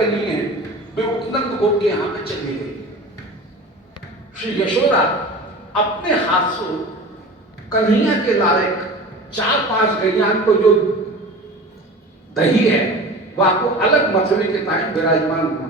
पे नहीं है, वे उपनंद गोप के यहाँ पे चली गई। श्री यशोदा अपने हाथ से कन्हैया के लायक 4-5 गैयान को जो दही है वह आपको अलग मथुरे के ताई विराजमान हुआ।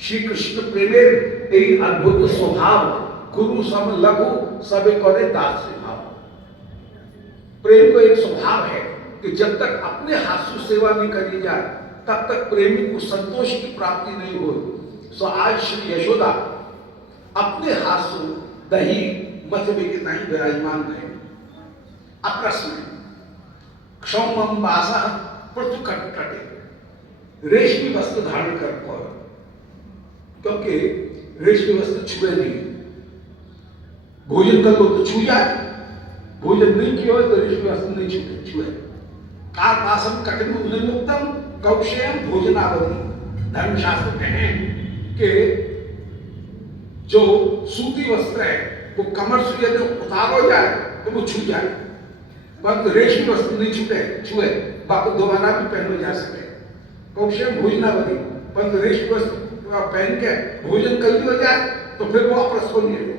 श्री कृष्ण प्रेमेर एक अद्भुत स्वभाव, गुरु सम लघु सब करे दास भाव। प्रेम को एक स्वभाव है कि जब तक अपने हाथ से सेवा नहीं करी जाए तब तक प्रेमी को संतोष की प्राप्ति नहीं हो। सो आज श्री यशोदा अपने हाथ से दही मथुरे के ताई विराजमान है। अप्रश्न क्षौमम वासा पृथु कटे, रेशमी वस्त्र धारण कर, क्योंकि रेशमी वस्त्र छुए नहीं। भोजन कर लो तो छू जाए, भोजन नहीं किया तो रेशमी वस्त्र नहीं छुए। कार्पासम कटिनु निर्मुक्तम कौशेयम भोजनावधि। धर्मशास्त्र कहें कि जो सूती वस्त्र है वो कमर से यदि उतारो जाए तो वो छू जाए, परंतु रेशमी वस्त्र नहीं छुए बाकी दोबारा भी पहनो जा सके। कौशेयम भोजनावधि, परंतु रेशमी वस्त्र पहन के भोजन कर लिया जाए तो फिर वो अप्रस्फुट नहीं है,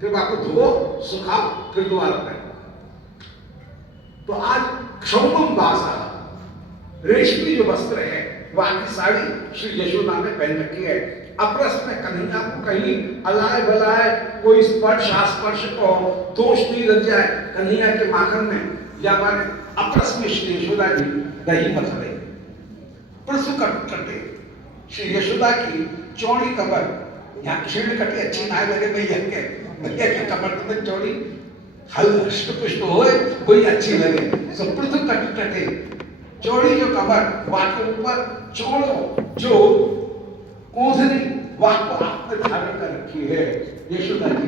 फिर आपको धो सुखाओ फिर दोबारा पहनो। तो आज क्षौमम वासा रेशमी जो वस्त्र है वह की साड़ी श्री यशोदा ने पहन रखी है। अप्रस में कन्हैया को कहीं अलाय बलाय कोई स्पर्श आस्पर्श को दोष नहीं लग जाए कन्हैया के माखन में, या माने अप्रस में श्री यशोदा की दही मथ रही। प्रसु कटे श्री यशोदा की चौड़ी कमर, यहाँ क्षीण कटी अच्छी ना लगे भैया की कमर तो चौड़ी हष्ट पुष्ट हो कोई अच्छी लगे। सो पृथु कटे चौड़ी जो कमर वहां के ऊपर चौड़ो जो कोधनी वहां को आपने धारण कर रखी है यशोदा जी।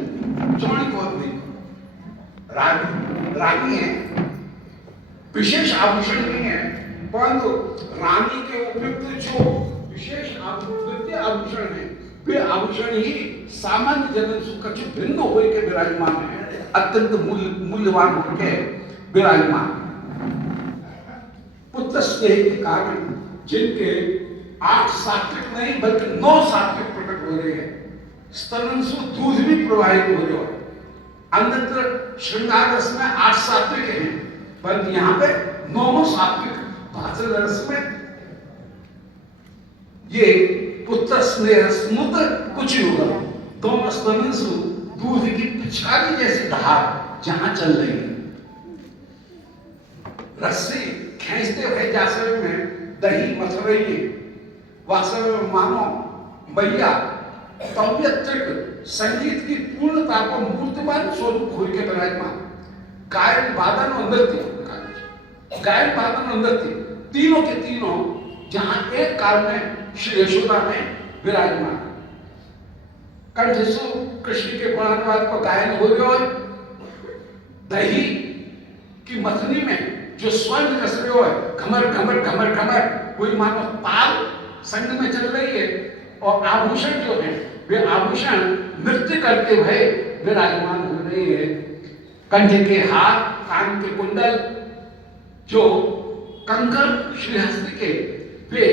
चौड़ी कोधनी रानी है, विशेष आभूषण नहीं है, परंतु रानी के उपयुक्त जो विशेष आभूषण है वे आभूषण ही सामान्य जन से कछु भिन्न होकर के विराजमान है, अत्यंत मूल्यवान होकर विराजमान। पुत्र स्नेह के कारण जिनके 8 सात्विक नहीं बल्कि 9 सात्विक प्रकट हो रहे हैं, स्तनन से दूध भी प्रवाहित हो रहे हो। अन्यत्र श्रृंगार रस में 8 सात्विक हैं, परंतु यहाँ पे 9 सात्विक भाषण रस में ये पुत्र स्नेह स्मुत कुछ ही होगा। दोनों स्तनन से दूध की पिचकारी जैसी धार जहां चल रही है, रस्सी खींचते हुए जासर में दही मथ रही है। वास्तव में मानो मैया तव्यत्रिक संगीत की पूर्णता को मूर्तिमान स्वरूप होकर के विराजमान। गायन वादन और नृत्य, गायन वादन और नृत्य तीनों के तीनों जहां एक काल में श्री यशोदा में विराजमान। कंठसु कृष्ण के गुणानुवाद को गायन हो रहे हो, दही की मथनी में जो स्वर्ण रस रहे हो, घमर घमर घमर घमर कोई मानो ताल संग में चल रही है, और आभूषण जो है वे आभूषण नृत्य करते हुए विराजमान हो रहे हैं। कंठ के हार, कान के कुंडल, जो कंकर श्रीहस्त के वे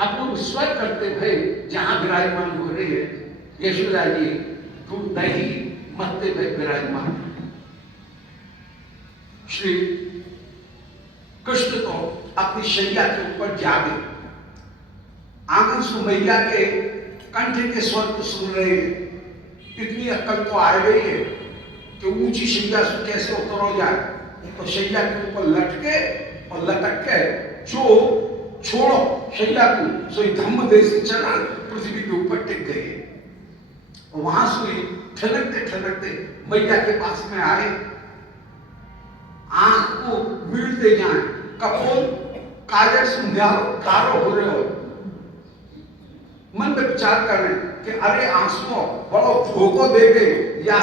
अपूर्व स्वर करते हुए जहां विराजमान हो रहे हैं। यशोदा जी दूध दही मथते हुए विराजमान। श्री कृष्ण को अपनी शैया के ऊपर जागे आंगन से मैया के कंठ के स्वर को सुन रहे हैं। इतनी अक्ल तो आ गई है कि ऊंची शैया से कैसे उतरो जाए, तो शैया के ऊपर लटके और लटक के जो छोड़ो शैया को सो धम्म देश चला पृथ्वी के ऊपर टिक गई। वहां से ठनकते ठनकते मैया के पास में आए, आंख को मीड़ते जाए, कपोल काजल से गारो हो रहे हो। मन में विचार करें कि अरे आंसुओं बड़ो धोखो दे गए, या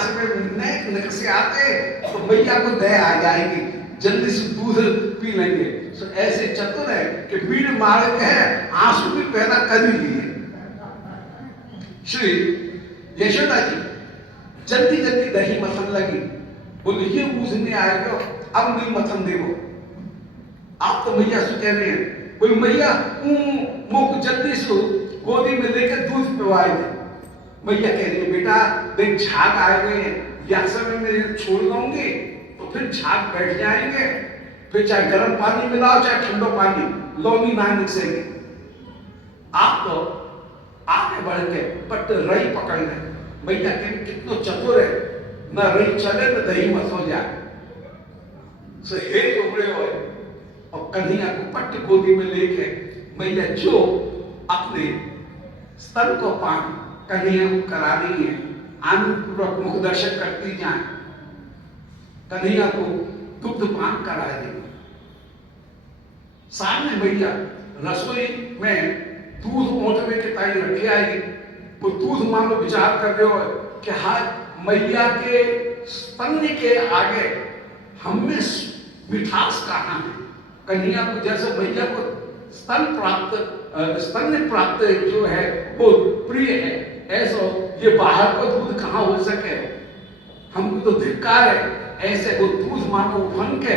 नक से आते तो मैया को दया आ जाएगी, जल्दी से दूध पी लेंगे। तो ऐसे चतुर है कि बीड़ मार के आंसू भी पैदा कर ही लिए। श्री यशोदा जी जल्दी जल्दी दही मथन लगी, बोले ये पूछने आएगा अब नहीं मथन देवो। आप तो मैया से कह रहे हैं, बोले मैया मुख जल्दी शिशु गोदी में लेकर दूध पिलवाए थे। मैया कह रही है बेटा देख झाग आए हुए हैं, या समय में छोड़ दूंगी तो फिर झाग बैठ जाएंगे, फिर चाहे गर्म पानी मिलाओ चाहे ठंडो पानी, लौनी ना निकसेगी। आप तो आगे बढ़ के पट रही पकड़ ले। मैया कह कितना चतुर है, न रही चले न दही मत हो जाए। सो हे उबड़े हुए और कन्हैया को पट्ट गोदी में लेके मैया जो अपने स्तन को पान कन्हैया को करा रही है, आनंद पूर्वक मुख दर्शन करती जाए, कन्हैया को दुग्ध पान करा रही। सामने मैया रसोई में दूध ओटवे के ताई रखे आई, वो दूध मानो विचार कर रहे हो कि हाँ मैया के स्तन के आगे हमें मिठास कहाँ है। कन्हैया को जैसे मैया को स्तन प्राप्त जो है वो प्रिय है, ऐसा ये बाहर को दूध कहाँ हो सके। हमको तो धिक्कार है, ऐसे वो दूध मानो बन के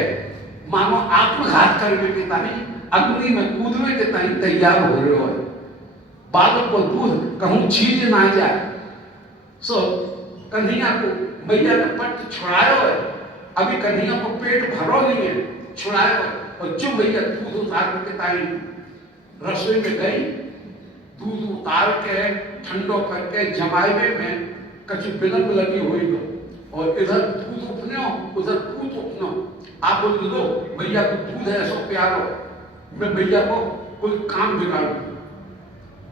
मानो आत्मघात करने के ताई अग्नि में कूदने के ताई तैयार हो रहे हो। बालक को दूध कहूं छीन ना जाए। सो कन्हैया को मैया ने पट्ट छुड़ाया है, अभी कन्हैया को पेट भरो नहीं है, छुड़ाया है। और जो मैया दूध उतार के ताई रसोई में गई, दूध उतार के ठंडो करके जमावे में कछु बिलम लगी हुई हो, और इधर दूध उठनो उधर पूत उठनो। आप बोल दो भैया को दूध है सो प्यारो, मैं भैया को कोई काम बिगाड़ू।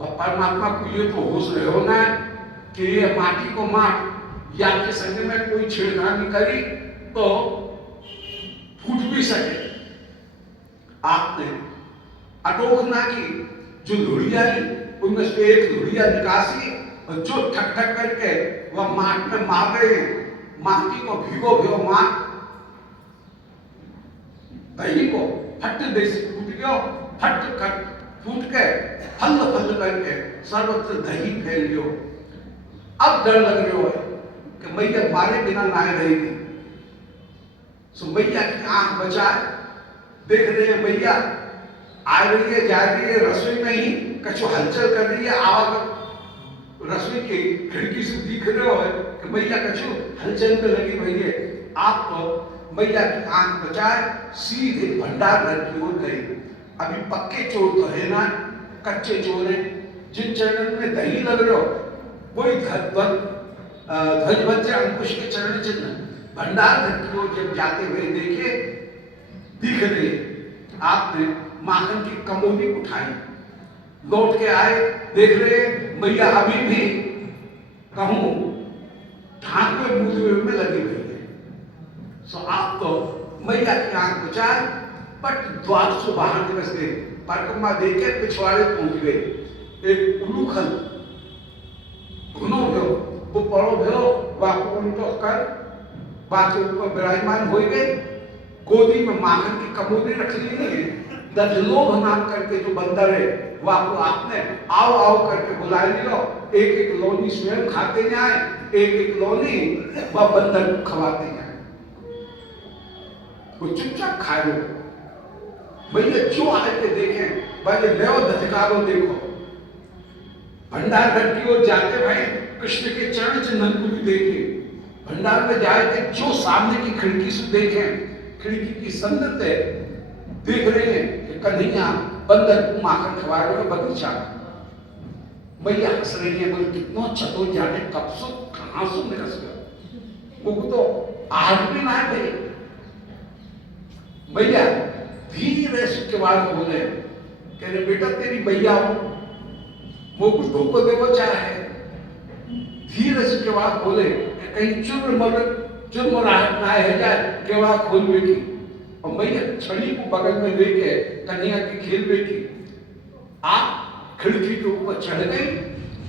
और परमात्मा को ये तो होश रहे हो ना कि ये माटी को मार या के संग में कोई छेड़खानी करी तो फूट भी सके। आपने अटोकना की जो लुड़िया उनमें से एक लुड़िया निकासी, और जो ठक ठक करके वह माट में मार रहे हैं, माटी को भिगो भिगो मार दही को फट देसी फूट गयो, फट कर फूट के फल फल करके सर्वत्र दही फैल गयो। अब डर लग रहा है कि मैया मारे बिना ना रहेगी। सो मैया की आंख बचाए, देख रहे हैं मैया आ रही है, जा रही है, रसोई में ही कछु हलचल कर रही है। आवाज रसोई की खिड़की से दिख रहे हो कि मैया कछु हलचल में लगी हुई है। आप तो मैया की आंख बचाए सीधे भंडार घर की ओर गए। अभी पक्के चोर तो है ना, कच्चे चोर हैं। जिन चरणों में दही लग रहे हो वही ध्वज अंकुश के चरण चिन्ह भंडार घर की ओर जब जाते हुए देखे, दिख रहे। आपने माखन की कमोनी उठाई, लौट के आए, देख रहे मैया अभी भी कहूं ढांकवे मूदवे में लगी हुई है। सो आप तो मैया की आंख बचाए, पट द्वार से बाहर निकल गए, परिक्रमा देके पिछवाड़े पहुंच गए। एक उलूखल घुनो भो वो पड़ो भो वाको उल्टो कर बाकी ऊपर विराजमान हो गए। गोदी में माखन की कमोदी रख ली है। दजलोभ नाम करके जो बंदर है वाको आपने आओ आओ करके बुला लियो। एक एक लोनी स्वयं खाते जाए, एक एक लोनी वह बंदर को खवाते जाए। वो चुपचाप खाए लो। भैया जो आए के देखें भाई ले धजकारो देखो। भंडार घर की ओर जाते भाई कृष्ण के चरण चिन्ह को भी देखे। भंडार में जाए थे, जो सामने की खिड़की से देखें, खिड़की की संगत है, देख रहे हैं कि कन्हैया बंदर को माखन खवा रहे हैं बगीचा। मैया हंस रही है, बोले कितना चतुर, जाने कब सो कहां सो निकस गया। वो तो आहट भी ना दे। मैया धीरे से किवाड़ खोले, कह रहे बेटा तेरी मैया हो, वो कुछ धोखो देवो चाहे। धीरे से किवाड़ खोले, कहीं चुर ना है जाए, किवाड़ खोल बैठी। और मैया छड़ी को बगल में लेके कन्हैया की खेल बैठी। आप खिड़की के ऊपर चढ़ गई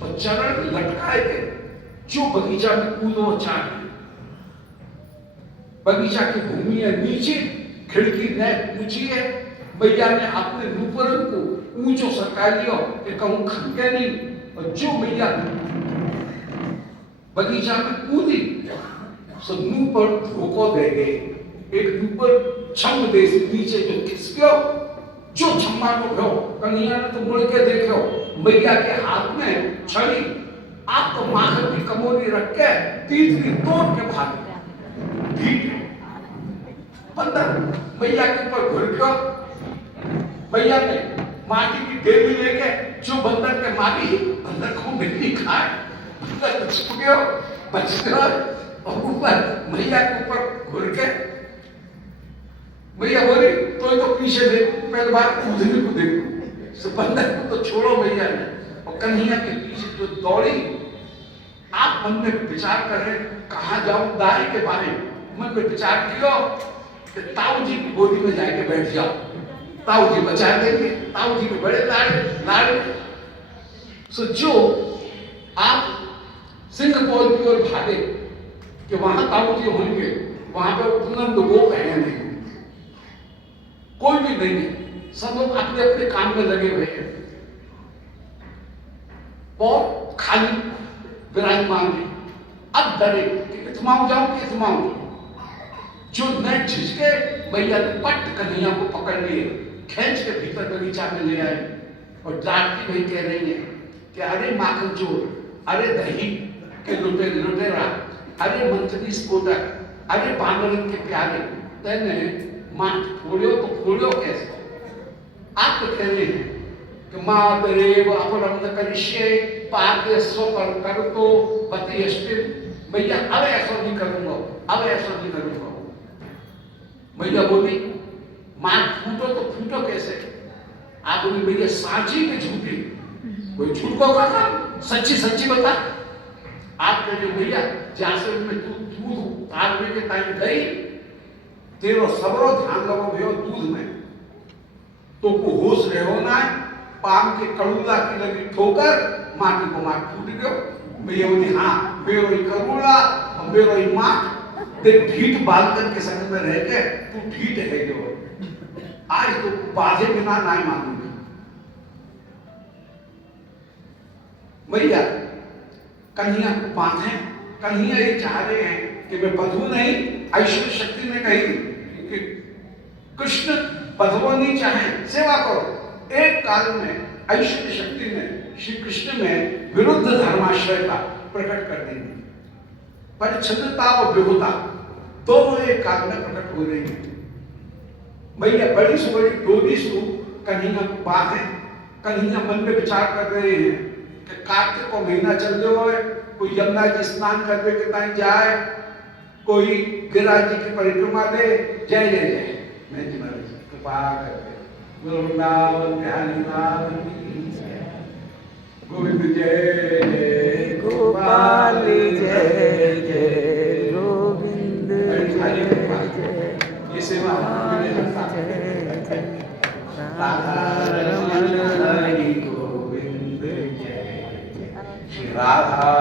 और चरण लटकाए थे, जो बगीचा में कूदो चाहे। बगीचा की भूमि है नीचे, खिड़की न ऊंची है। मैया ने अपने नुपुर को ऊंचो सरका लिया कि कहूं खंके नहीं। और जो मैया बगीचा में कूदी सब मुंह पर धोखो दे गए। एक ऊपर छम देश नीचे जो खिस गयो, जो छम्मा को भो कन्हैया ने तो मुड़ के देखो मैया के हाथ में छड़ी, आप तो माखन की कमोरी रख के तीसरी तोड़ के भागे। बंदर मैया के ऊपर घुर गया। मैया ने माटी की डेली लेके जो बंदर के मारी, बंदर को मिट्टी खाए, बंदर छुप गया, बच गया और ऊपर मैया के ऊपर घुर के मैया बोली तो पीछे देखो, पहले बार कूदने को देखो। तो बंदर को तो छोड़ो मैया ने, और कन्हैया के पीछे जो दौड़ी। आप मन में विचार करें कहाँ जाऊं, दाएं के बाएं मन में विचार किया कि ताऊ जी की गोदी में जाके बैठ जाओ, ताऊ जी बचा देंगे, ताऊ जी के बड़े लाड़। सो जो आप सिंगापुर की ओर भागे कि वहां ताऊ जी होंगे, वहां पे नंद गोप है नहीं, कोई भी नहीं है, सब लोग अपने अपने काम में लगे हुए हैं और खाली विराजमान है। अब डरे कि इतमाऊ जाऊं कि इतमाऊ, जो न झिझके मैया ने पट कन्हैया को पकड़ लिए, खींच के भीतर बगीचा में ले आए और डांटती हुई कह रही है कि अरे माखन चोर, अरे दही के लुटेरा, अरे मंत्री स्कोटर, अरे बांदरन के प्यारे, तेने मां फोड़ियो तो फोड़ियो कैसे? आप तो कह रहे हैं कि मातरेव अपरम न करिष्ये पाद्य स्वपर कर तो पति अस्तिम। मैया अब ऐसा नहीं करूंगा, अब ऐसा नहीं करूंगा। मैया बोली मां फूटो तो फूटो कैसे? आप बोली भैया साची के झूठी, कोई झूठ को कहा, सच्ची सच्ची बता। आप कहे भैया जैसे में तू दूध उतारने के टाइम गई, तेरो सबरो ध्यान लगो भयो दूध में, तो को होश रहो ना, पाम के कड़ूला की लगी ठोकर माटी को मार फूट गयो। भैया बोली हाँ मेरो ही कड़ूला और मेरो ही माँ ते ढीठ बालकन के संग में रह के तू ढीठ है जो आज तो बाजे बिना ना मानूंगी। भैया कन्हैया को बांधे, कन्हैया ये चाह रहे हैं कि मैं बधू नहीं, ऐश्वर्य शक्ति ने कही कि कृष्ण बधुओं नहीं चाहे, सेवा करो। एक काल में ऐश्वर्य शक्ति ने श्री कृष्ण में विरुद्ध धर्माश्रयता प्रकट कर दी, परिच्छिन्नता और विभुता दोनों एक काल में प्रकट हो रही है। भैया बड़ी से बड़ी डोली सु कन्हैया को बांधे। कन्हैया मन में विचार कर रहे हैं कि कार्तिक को महीना चल रहा है, कोई यमुना जी स्नान करने के टाइम जाए, कोई गिरिराज जी की परिक्रमा दे, जय जय जय। मैं जी महाराज कृपा करके वृंदावन बिहारी लाल की जय, गोविंद जय जय गोपाल जय जय गोविंद जय जय, ये सेवा हमने रखा राधा रमण हरि गोविंद जय जय, श्री राधा